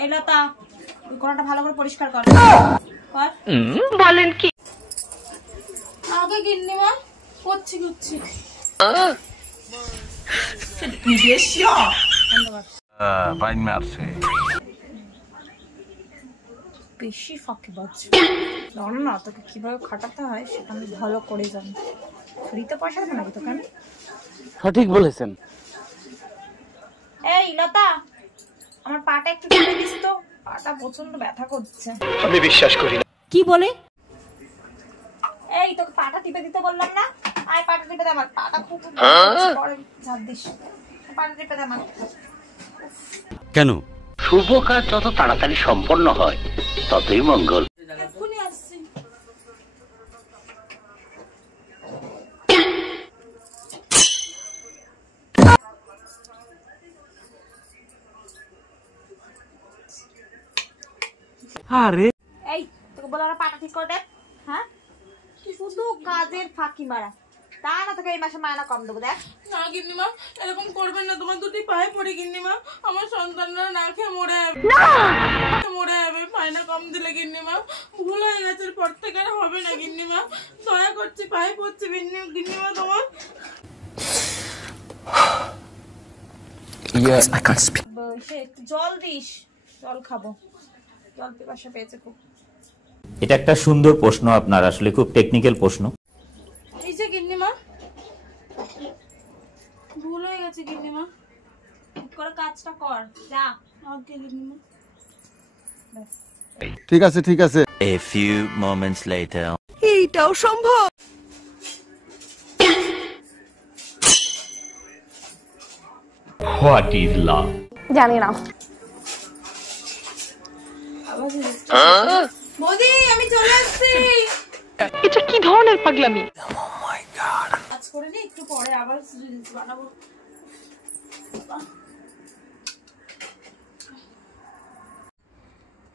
এই লতা তুই কোনটা ভালো করে পরিষ্কার কর কর। বলেন কি? আগে গিন্নিমা করছি করছি। বাইন মারছে বেশি ফাঁকি বাজছে না, তোকে কিভাবে খাটাতে হয় সেটা আমি ভালো করে জানি। ফ্রিতে পয়সা দেবো নাকি তোকে আমি? সঠিক বলেছেন। এই লতা আমার পাটা একটু টিপে দিস তো, পাটা প্রচন্ড ব্যথা করছে। আমি বিশ্বাস করি না। কি বলে? এই তোকে পাটা টিপে দিতে বললাম না, আয় পাটা টিপে দে আমার পাটা খুব পরে ঝাড় দিস। পাটা টিপে দে আমার। কেন? শুভ কাজ যত তাড়াতাড়ি সম্পন্ন হয় ততই মঙ্গল। এক্ষুনি আসছি। আরে এই তোকে বলো না পাটা ঠিক করে দে। হ্যাঁ শুধু কাজের ফাঁকি মারা, তা না তোকে এই মাসে মায়না কম দেবো। দেখ না গিন্নিমা, এরকম করবেন না, তোমার দুটি পায়ে পড়ে গিন্নিমা, আমার সন্তানরা না খেয়ে মরে যাবে, মরে যাবে। পায়না কম দিলে গিন্নিমা, ভুল হয়ে গেছে, পর থেকে আর হবে না গিন্নিমা, দয়া করছি, পায়ে পড়ছি গিন্নিমা তোমার। সে একটু জল দিস, জল খাবো, জল পিপাসা পেয়েছে খুব। এটা একটা সুন্দর প্রশ্ন আপনার, আসলে খুব টেকনিক্যাল প্রশ্ন। এই যে গিন্নিমা, ভুল হয়ে গেছে গিন্নিমা, ঠিক করে কাজটা কর যা। আগে গিন্নিমা। ঠিক আছে ঠিক আছে। A few moments later. এইটাও সম্ভব? What is love? জানি না। বৌদি আমি চলে আসছি। এটা কি ধরনের পাগলামি? কাজ করে নি, একটু পরে আবার রিলস বানাবো।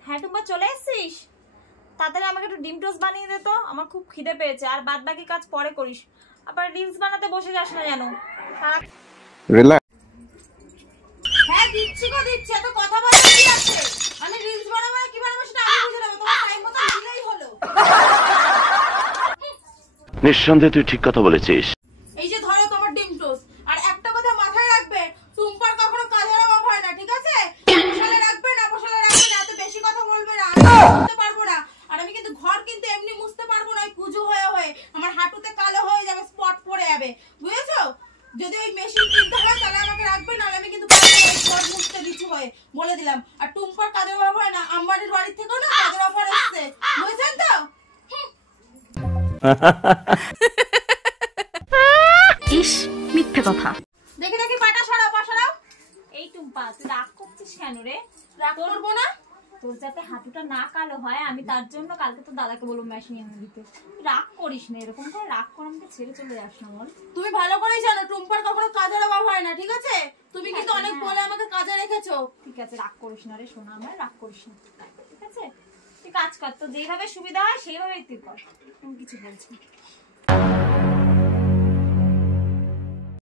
হ্যাঁ টুম্পা চলে এসছিস? তাড়াতাড়ি আমাকে একটু ডিম টোস্ট বানিয়ে দে তো, আমার খুব খিদে পেয়েছে। আর বাদ বাকি কাজ পরে করিস, আবার রিলস বানাতে বসে যাস না যেন। রিল্যাক্স। হ্যাঁ দিচ্ছি গো দিচ্ছি, এত কথা বলতে কি আছে? আমি রিলস বানাবো না কি বানাবো সেটা আমি বুঝে নেবো, তোমার টাইম মতো দিলেই হলো। নিঃসন্দেহে তুই ঠিক কথা বলেছিস। এই যে ধরো তোমার ডিম টোস্ট, আর একটা কথা মাথায় রাখবে, টুম্পার কখনো কাজের অভাব হয় না, ঠিক আছে? বসালে রাখবে না, বসালে রাখবে না, এত বেশি কথা বলবে না, আমি মুছতে পারবো না। আর আমি কিন্তু ঘর কিন্তু এমনি মুছতে পারবো না, কুজু হয়ে হয়ে আমার হাঁটুতে কালো হয়ে যাবে, স্পট পড়ে যাবে, বুঝেছো? যদি ওই মেশিন কিনতে হয় তাহলে আমাকে রাখবে, না আমি কিন্তু ঘর মুছতে কিছু হয়ে বলে দিলাম। আর টুম্পার কাজের অভাব হয় না, আম্বানির বাড়ি থেকেও না কাজের অফার এসছে, বুঝেছেন তো? ইস মিথ্যে কথা। দেখে দেখি পাটা সরাও, পা সরাও। এই টুম্পা তুই রাগ করছিস কেন রে? রাগ করবো না। তোর যাতে হাঁটুটা না কালো হয় আমি তার জন্য কালকে তো দাদাকে বলবো মেশিন এনে দিতে। রাগ করিস না, এরকম করে রাগ করে আমাকে ছেড়ে চলে যাস না বল। তুমি ভালো করেই জানো টুম্পার কখনো কাজের অভাব হয় না, ঠিক আছে? তুমি কিন্তু অনেক বলে আমাকে কাজে রেখেছো। ঠিক আছে রাগ করিস না রে সোনা, আমার রাগ করিস না, ঠিক আছে? তুই কাজ কর, তো যেভাবে সুবিধা হয় সেইভাবেই তুই কর, আমি কিছু বলছি না।